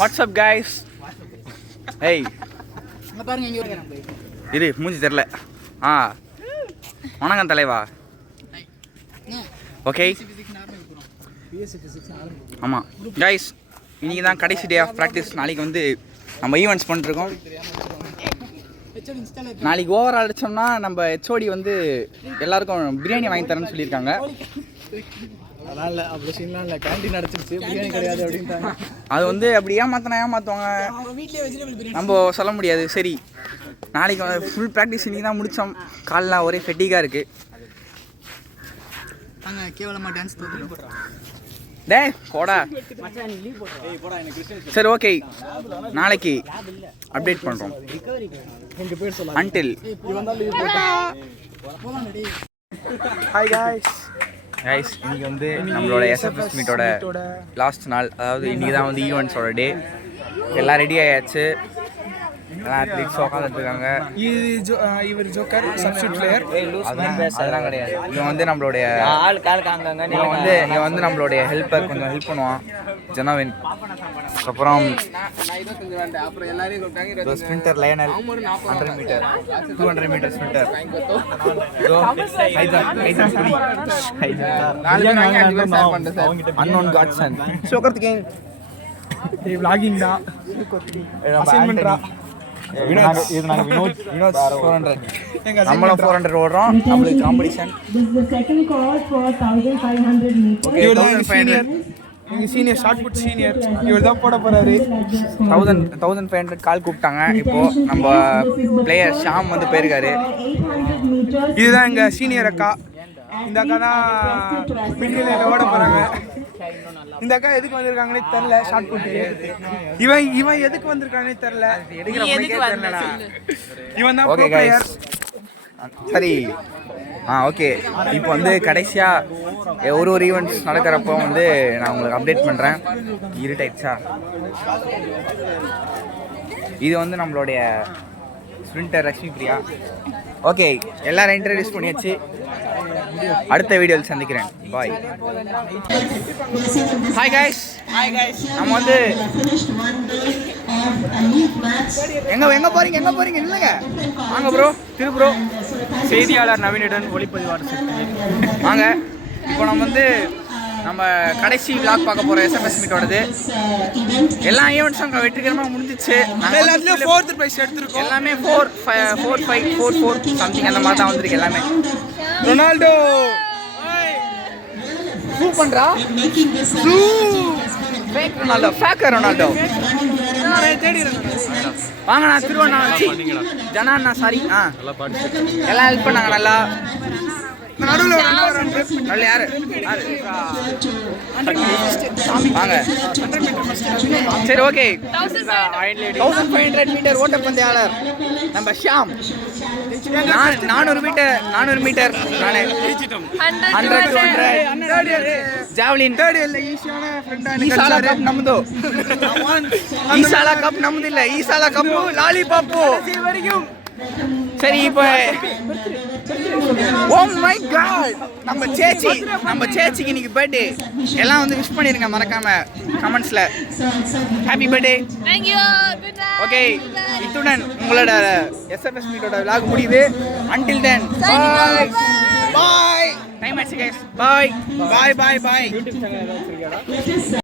What's up guys. ஏய் இரு மூஞ்சி தெரில. வணக்கம் தலைவா. ஓகே ஆமாம் கைஸ், இன்றைக்கி தான் கடைசி டே ஆஃப் ப்ராக்டிஸ். நாளைக்கு வந்து நம்ம ஈவெண்ட்ஸ் பண்ணிட்டுருக்கோம். நாளைக்கு ஓவர் அடித்தோம்னா நம்ம ஹெச்ஓடி வந்து எல்லாருக்கும் பிரியாணி வாங்கி தரேன்னு சொல்லியிருக்காங்க. அதெல்லாம் இல்லை, அப்படி சீன்லாம் இல்லை. கேண்டீன் அடைச்சிருச்சு, பிரியாணி கிடையாது அப்படின்ட்டாங்க. அது வந்து அப்படி ஏமாற்றுவாங்க, நம்ம சொல்ல முடியாது. சரி, நாளைக்கு வந்து ஃபுல் ப்ராக்டிஸ் இன்றைக்கி தான் முடித்தோம். காலெலாம் ஒரே ஃபெட்டிக்காக இருக்குது. கேவலமாக டான்ஸ் டே போடா. சரி ஓகே, நாளைக்கு அப்டேட் பண்ணுறோம். Until hi guys. கைஸ், இன்றைக்கி வந்து நம்மளோட எஸ்எஃப்எஸ் மீட்டோட லாஸ்ட் நாள். அதாவது இன்றைக்கி தான் வந்து ஈவெண்ட்ஸோட டே. எல்லாம் ரெடி ஆயாச்சு. எல்லாம் அத்லீட்ஸ் உட்காந்துட்டுருக்காங்க. இவர் ஜோக்கர் சப்ஸ்டியூட் பிளேயர். அதெல்லாம் கிடையாது. இவன் வந்து நம்மளுடைய இவன் வந்து நம்மளுடைய ஹெல்ப்பர். கொஞ்சம் ஹெல்ப் பண்ணுவான் ஜனவின். அப்புறம் ஸ்பிரிண்டர் லயனல் 100 மீட்டர் 200 மீட்டர் ஸ்பிரிண்டர். அன்னோன் காட்சன் சோகர்த்திகேன். விளாகிங் தான் அசைன்மென்ட்ரா. நம்மளும் 400 ஓடுறோம். நம்மளுக்கு competition. Senior shot put senior இவர் தான் போட போறாரு. 1500 கால் கூப்பிட்டாங்க. இப்போ நம்ம பிளேயர் ஷாம் வந்து போயிருக்காரு. இதுதான் எங்க சீனியர் அக்கா. இந்த அக்கா தான் மிட்ல ஓட போறாங்க. இந்த அக்கா எதுக்கு வந்திருக்காங்கன்னே தெரியல. ஷார்ட் புட்டுக்கு இவன் எதுக்கு வந்திருக்கானே தெரியல. இவன் தான் ப்ரோ பிளேயர். சரி ஓகே. இப்போ வந்து கடைசியாக ஒரு ஈவெண்ட்ஸ் நடக்கிறப்போ வந்து நான் உங்களுக்கு அப்டேட் பண்ணுறேன். இருட்டாயிடுச்சா? இது வந்து நம்மளுடைய ஸ்பிரிண்டர் லக்ஷ்மி பிரியா. ஓகே, எல்லாரும் இன்ட்ரடியூஸ் பண்ணியாச்சு. அடுத்த வீடியோவில் சந்திக்கிறேன். பாய். Hi guys. நம்ம வந்து எங்க போறீங்க இல்லைங்க வாங்க ப்ரோ. ப்ரோ செய்தியாளர் நவீனுடன் ஒளிப்பதிவாளர் வாங்க. இப்போ நம்ம வந்து நம்ம கடைசி விளாக் பார்க்க போகிறோம் எஸ்எஃப்எஸ் மீட்டோடது. எல்லா ஈவெண்ட்ஸும் வெற்றிகரமாக முடிஞ்சிச்சு. எல்லாத்துலேயும் 4th ப்ரைஸ் எடுத்துருக்கோம். எல்லாமே 4, 5, 4 சம்திங் அந்த மாதிரி தான் வந்திருக்கு எல்லாமே. ரொனால்டோ பண்றா ரொனால்டோ வாங்க. நான் திருவண்ணா ஜனா சாரி எல்லாம் ஹெல்ப் பண்ணாங்க நல்லா. நடுவில் யாரு வாங்க. சரி ஓகே. 1500 மீட்டர் ஓட்டப்பந்தயாளர் நம்ம ஷாம். 400 மீட்டர் நானே 100 ಜಾವ್ಲಿನ್ ಈ ಸಲ ಕಪ್ ನಮ್ದು. ಈ ಸಲ ಕಪ್ ನಮ್ದಿಲ್ಲ, ಈ ಸಲ ಕಪ್ಪು ಲಾಲಿಪಾಪು. சரி இப்போ ஓ மை காட், நம்ம சேச்சிக்கு இன்னைக்கு பர்த்டே. எல்லாம் வந்து விஷ் பண்ணிருங்க மறக்காம கமெண்ட்ஸ்ல. Happy birthday. Thank you. Okay, இத்துடன் உங்களோட எஸ்எஃப்எஸ் மீட்டோட vlog முடியுது. until then bye. டைம் ஆச்சு guys. bye.